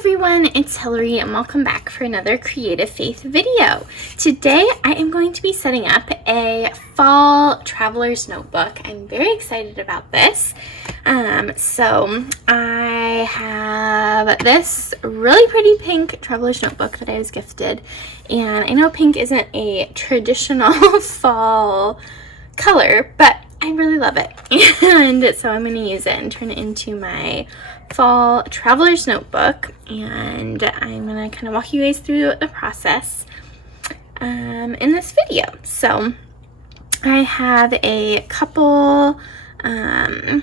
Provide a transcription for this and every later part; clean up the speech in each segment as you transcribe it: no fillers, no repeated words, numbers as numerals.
everyone, it's Hillary and welcome back for another Creative Faith video. Today I am going to be setting up a fall traveler's notebook. I'm very excited about this. So I have this really pretty pink traveler's notebook that I was gifted, and I know pink isn't a traditional fall color, but I really love it, and so I'm going to use it and turn it into my fall traveler's notebook, and I'm going to kind of walk you guys through the process in this video. So I have a couple vinyl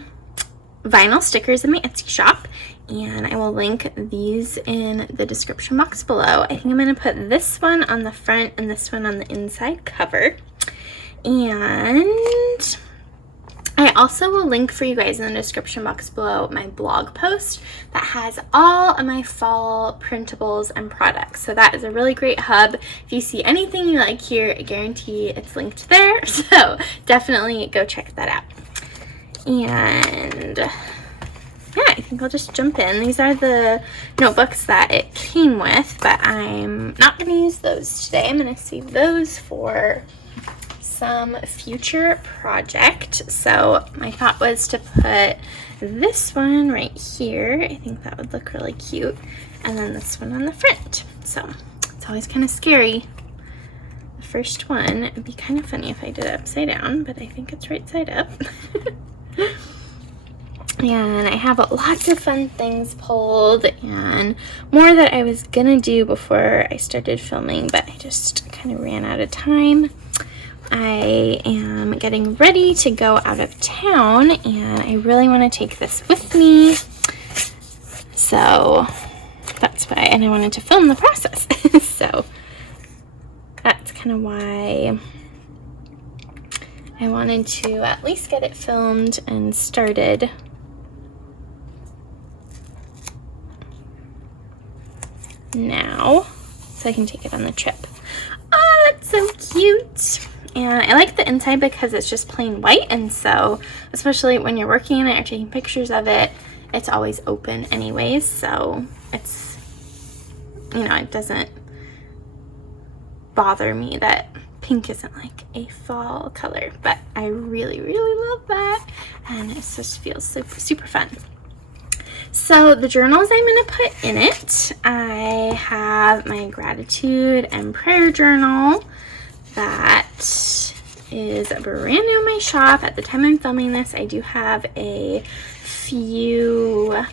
stickers in my Etsy shop, and I will link these in the description box below. I think I'm going to put this one on the front and this one on the inside cover, and I also will link for you guys in the description box below my blog post that has all of my fall printables and products. So that is a really great hub. If you see anything you like here, I guarantee it's linked there. So definitely go check that out. And yeah, I think I'll just jump in. These are the notebooks that it came with, but I'm not going to use those today. I'm going to save those for some future project. So my thought was to put this one right here. I think that would look really cute, and then this one on the front. So it's always kind of scary, the first one. It'd be kind of funny if I did it upside down, but I think it's right side up. And I have lots of fun things pulled and more that I was gonna do before I started filming, but I just kind of ran out of time. I am getting ready to go out of town, and I really want to take this with me, so that's why, and I wanted to film the process. So that's kind of why I wanted to at least get it filmed and started now so I can take it on the trip. Oh, that's so cute. And I like the inside because it's just plain white, and so especially when you're working in it or taking pictures of it, it's always open anyways, so it's, you know, it doesn't bother me that pink isn't like a fall color, but I really love that, and it just feels super fun. So the journals I'm going to put in it, I have my gratitude and prayer journal that is brand new in my shop. At the time I'm filming this, I do have a few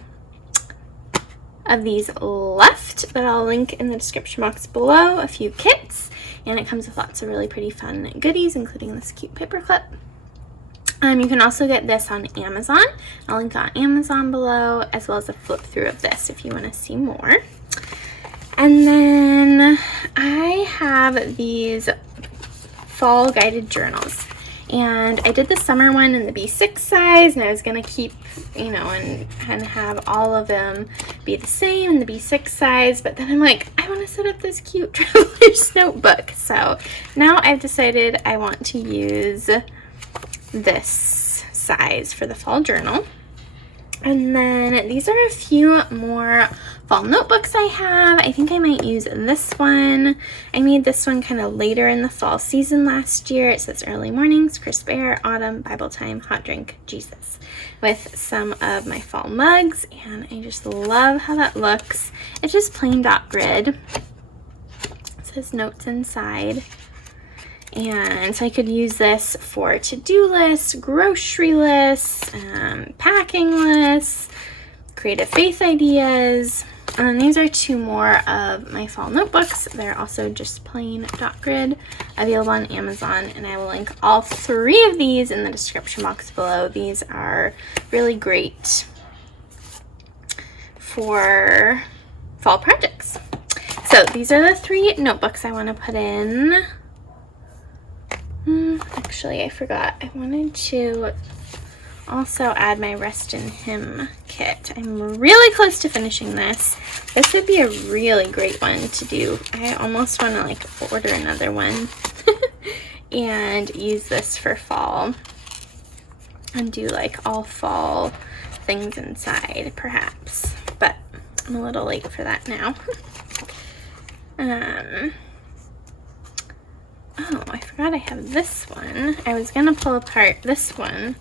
of these left that I'll link in the description box below, a few kits, and it comes with lots of really pretty fun goodies, including this cute paper clip. You can also get this on Amazon. I'll link on Amazon below, as well as a flip through of this if you want to see more. And then I have these fall guided journals, and I did the summer one in the B6 size, and I was going to keep, you know, and have all of them be the same in the B6 size, but then I'm like, I want to set up this cute traveler's notebook. So now I've decided I want to use this size for the fall journal. And then these are a few more fall notebooks I have. I think I might use this one. I made this one kind of later in the fall season last year. It says early mornings, crisp air, autumn, Bible time, hot drink, Jesus, with some of my fall mugs, and I just love how that looks. It's just plain dot grid. It says notes inside. And so I could use this for to-do lists, grocery lists, packing lists, creative faith ideas. And then these are two more of my fall notebooks. They're also just plain dot grid, available on Amazon, and I will link all three of these in the description box below. These are really great for fall projects. So these are the three notebooks I want to put in. Actually, I forgot. I wanted to also add my Rest in Him kit. I'm really close to finishing this. This would be a really great one to do. I almost want to like order another one and use this for fall and do like all fall things inside perhaps. But I'm a little late for that now. Oh, I forgot I have this one. I was gonna pull apart this one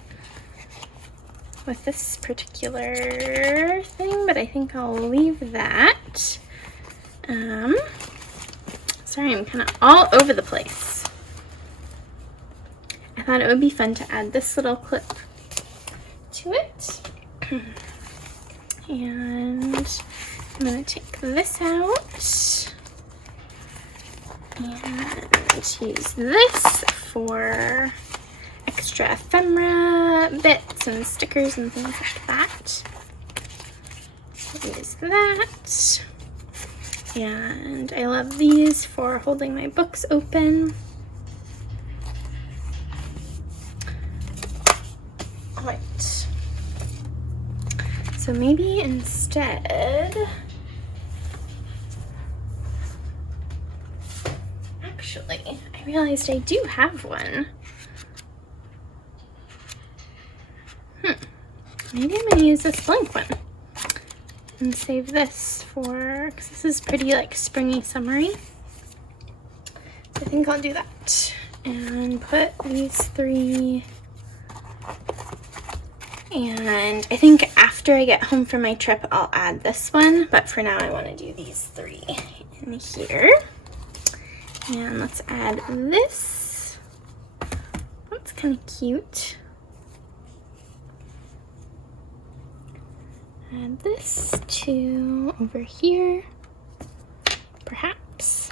with this particular thing, but I think I'll leave that. Sorry, I'm kind of all over the place. I thought it would be fun to add this little clip to it. And I'm gonna take this out and use this for extra ephemera bits and stickers and things like that. Use that. And I love these for holding my books open. Right. So maybe instead, actually, I realized I do have one. Maybe I'm gonna use this blank one and save this for, because this is pretty like springy, summery. So I think I'll do that and put these 3. And I think after I get home from my trip, I'll add this one, but for now I want to do these 3 in here. And let's add this. That's kind of cute. Add this to over here, perhaps.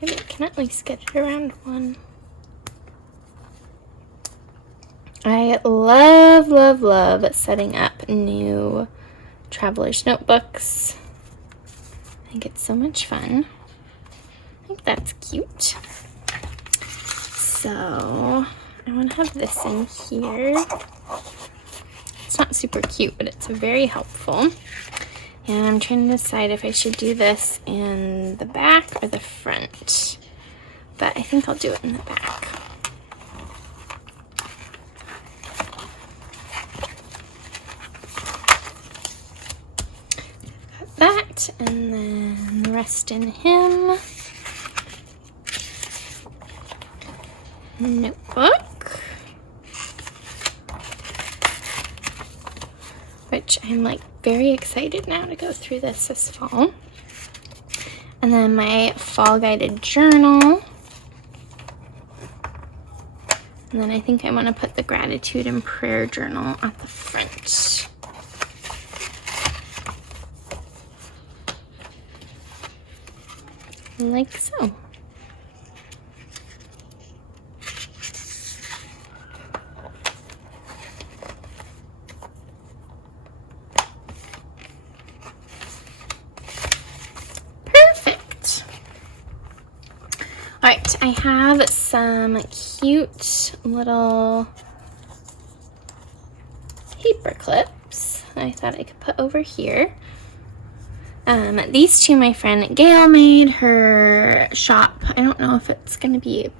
Maybe I can at least get it around one. I love, love, love setting up new traveler's notebooks. I think it's so much fun. I think that's cute. So I want to have this in here. It's not super cute, but it's very helpful. And I'm trying to decide if I should do this in the back or the front. But I think I'll do it in the back. That, and then the rest in him. Notebook. Which I'm like very excited now to go through this fall. And then my fall guided journal. And then I think I want to put the gratitude and prayer journal at the front. Like so. Perfect. All right, I have some cute little paper clips I thought I could put over here. These two my friend Gail made. Her shop, I don't know if it's going to be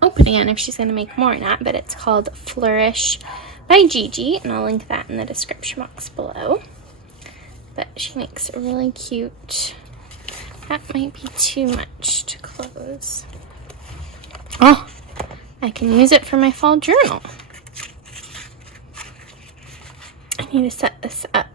open again, if she's going to make more or not, but it's called Flourish by Gigi, and I'll link that in the description box below. But she makes a really cute, that might be too much to close. Oh, I can use it for my fall journal. I need to set this up.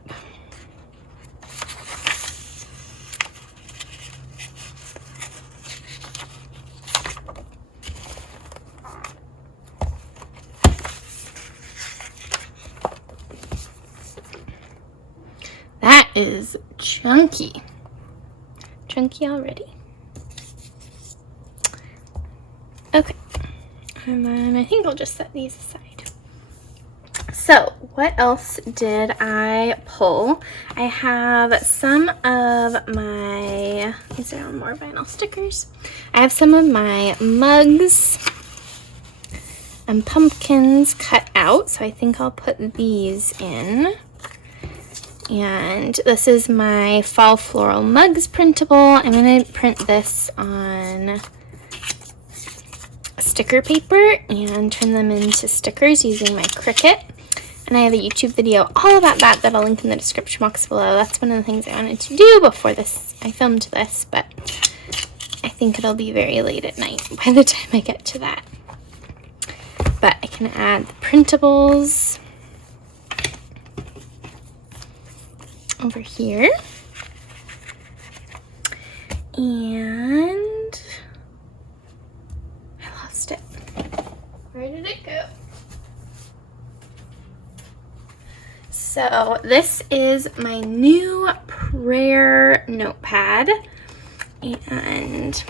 That is chunky. Chunky already. Okay. And then I think I'll just set these aside. So, what else did I pull? I have some of my, these are more vinyl stickers. I have some of my mugs and pumpkins cut out, so I think I'll put these in. And this is my fall floral mugs printable. I'm going to print this on sticker paper and turn them into stickers using my Cricut. And I have a YouTube video all about that I'll link in the description box below. That's one of the things I wanted to do before I filmed this, but I think it'll be very late at night by the time I get to that. But I can add the printables over here. And I lost it. Where did it go? So this is my new prayer notepad, and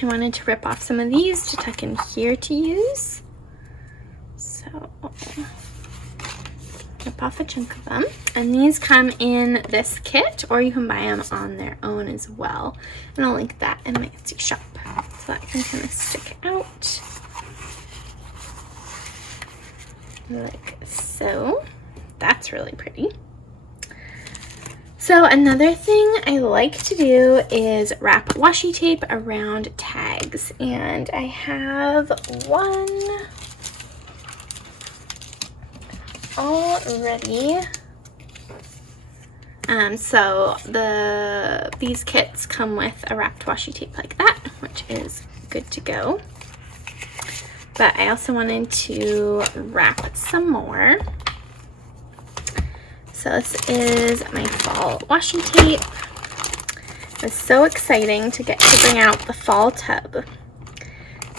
I wanted to rip off some of these to tuck in here to use. So rip off a chunk of them, and these come in this kit, or you can buy them on their own as well, and I'll link that in my Etsy shop so that can kind of stick out like so. That's really pretty. So another thing I like to do is wrap washi tape around tags, and I have one already. So these kits come with a wrapped washi tape like that, which is good to go. But I also wanted to wrap some more. So this is my fall washi tape. It's so exciting to get to bring out the fall tub.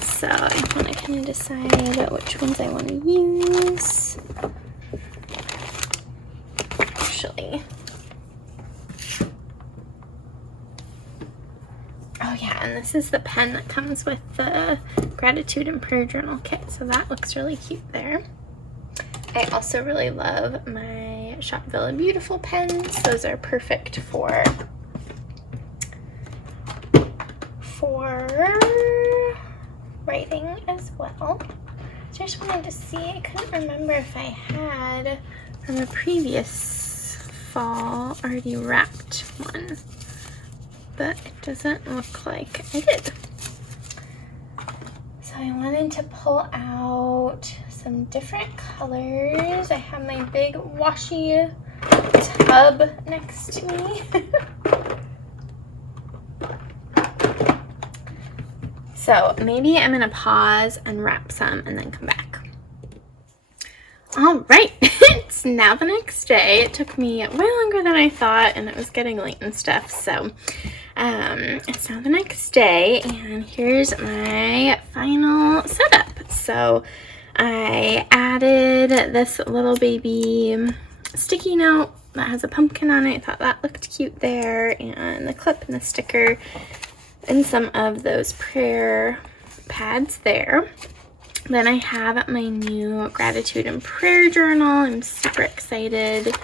So I want to kind of decide which ones I want to use. Actually, oh yeah, and this is the pen that comes with the gratitude and prayer journal kit. So that looks really cute there. I also really love my Shop Villa Beautiful pens. Those are perfect for writing as well. So I just wanted to see, I couldn't remember if I had from a previous fall already wrapped one, but it doesn't look like I did. So I wanted to pull out some different colors. I have my big washi tub next to me. So maybe I'm gonna pause and wrap some and then come back. All right, it's now the next day. It took me way longer than I thought, and it was getting late and stuff. So it's now the next day, and here's my final setup. So I added this little baby sticky note that has a pumpkin on it. I thought that looked cute there, and the clip and the sticker and some of those prayer pads there. Then I have my new gratitude and prayer journal. I'm super excited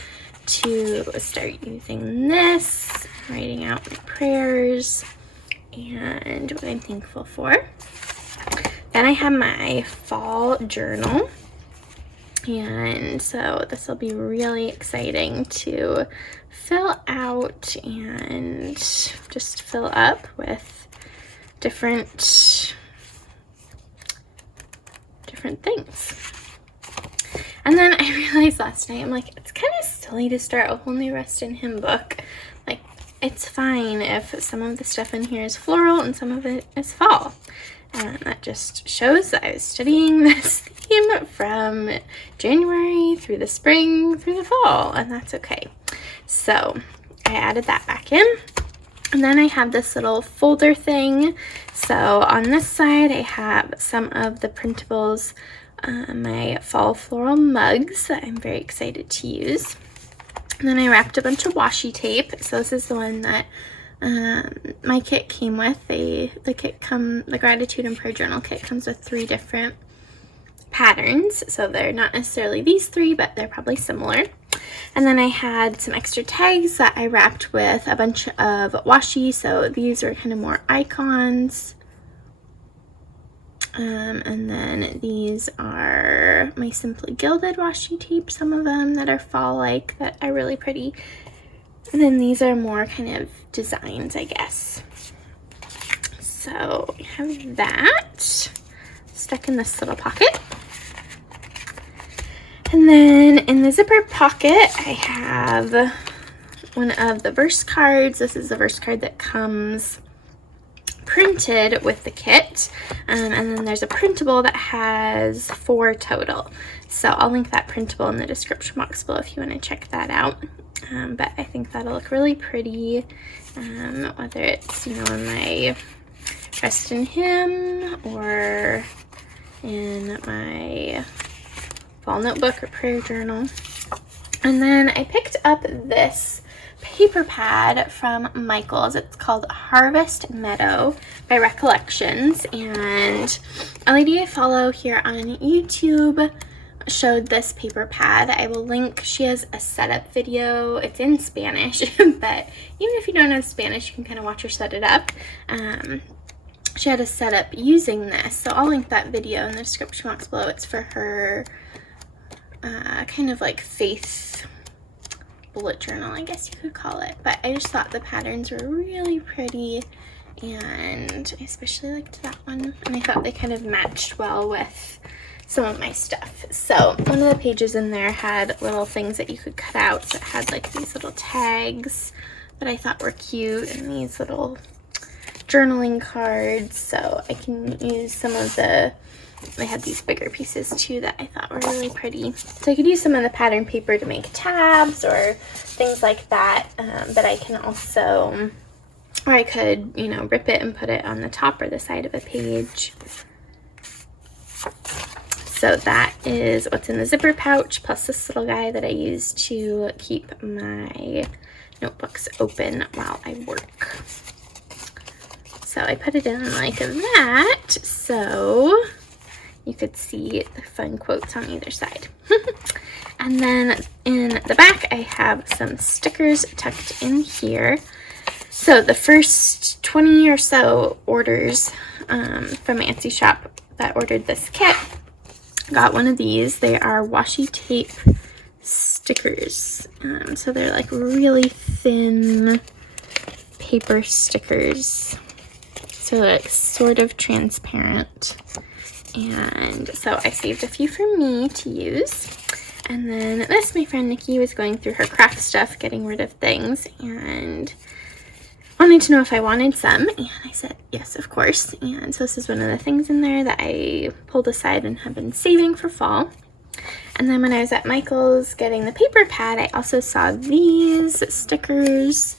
to start using this, writing out my prayers and what I'm thankful for. Then I have my fall journal, and so this will be really exciting to fill out and just fill up with different things. And then I realized last night, I'm like, it's kind of silly to start a whole new Rest in Him book. Like, it's fine if some of the stuff in here is floral and some of it is fall. And that just shows that I was studying this theme from January through the spring through the fall, and that's okay. So I added that back in. And then I have this little folder thing. So on this side, I have some of the printables, my fall floral mugs that I'm very excited to use. And then I wrapped a bunch of washi tape. So this is the one that my kit came with. The gratitude and prayer journal kit comes with 3 different patterns. So they're not necessarily these 3, but they're probably similar. And then I had some extra tags that I wrapped with a bunch of washi. So these are kind of more icons. And then these are my Simply Gilded washi tape, some of them that are fall-like that are really pretty. And then these are more kind of designs, I guess. So I have that stuck in this little pocket. And then in the zipper pocket, I have one of the verse cards. This is the verse card that comes printed with the kit, and then there's a printable that has 4 total. So I'll link that printable in the description box below if you want to check that out. But I think that'll look really pretty, whether it's, you know, in my Rest in Him or in my fall notebook or prayer journal. And then I picked up this paper pad from Michael's. It's called Harvest Meadow by Recollections, and a lady I follow here on YouTube showed this paper pad. I will link, she has a setup video. It's in Spanish, but even if you don't know Spanish, you can kind of watch her set it up. She had a setup using this, so I'll link that video in the description box below. It's for her kind of like faith bullet journal, I guess you could call it. But I just thought the patterns were really pretty, and I especially liked that one, and I thought they kind of matched well with some of my stuff. So one of the pages in there had little things that you could cut out. So it had like these little tags that I thought were cute, and these little journaling cards. So I can use some of the, I had these bigger pieces too that I thought were really pretty. So I could use some of the pattern paper to make tabs or things like that. But I can also, or I could, you know, rip it and put it on the top or the side of a page. So that is what's in the zipper pouch, plus this little guy that I use to keep my notebooks open while I work. So I put it in like that so you could see the fun quotes on either side. And then in the back, I have some stickers tucked in here. So the first 20 or so orders from my Etsy shop that ordered this kit got one of these. They are washi tape stickers. So they're like really thin paper stickers. So they're like sort of transparent. And so I saved a few for me to use. And then this, my friend Nikki was going through her craft stuff, getting rid of things, and wanted to know if I wanted some, and I said yes, of course. And so this is one of the things in there that I pulled aside and have been saving for fall. And then when I was at Michael's getting the paper pad, I also saw these stickers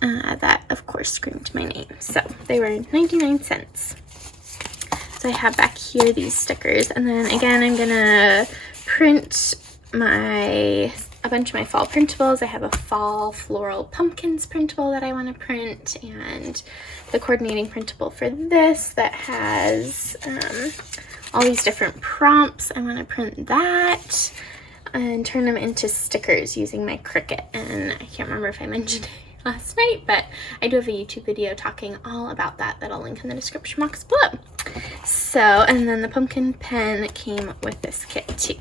that of course screamed my name. So they were 99 cents. So I have back here these stickers, and then again I'm gonna print a bunch of my fall printables. I have a fall floral pumpkins printable that I want to print, and the coordinating printable for this that has all these different prompts. I want to print that and turn them into stickers using my Cricut. And I can't remember if I mentioned it last night, but I do have a YouTube video talking all about that I'll link in the description box below. So, and then the pumpkin pen came with this kit too.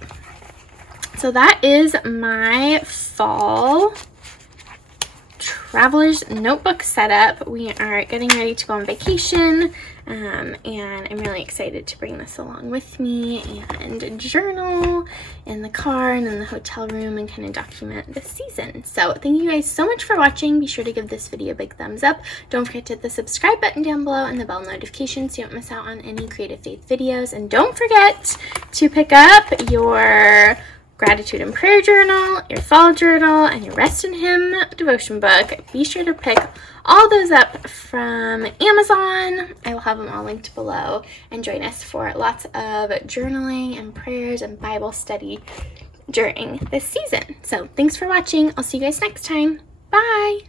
So that is my fall traveler's notebook setup. We are getting ready to go on vacation, and I'm really excited to bring this along with me and journal in the car and in the hotel room and kind of document this season. So thank you guys so much for watching. Be sure to give this video a big thumbs up. Don't forget to hit the subscribe button down below and the bell notification so you don't miss out on any Creative Faith videos. And don't forget to pick up your gratitude and prayer journal, your fall journal, and your Rest in Him devotion book. Be sure to pick all those up from Amazon. I will have them all linked below, and join us for lots of journaling and prayers and Bible study during this season. So thanks for watching. I'll see you guys next time. Bye.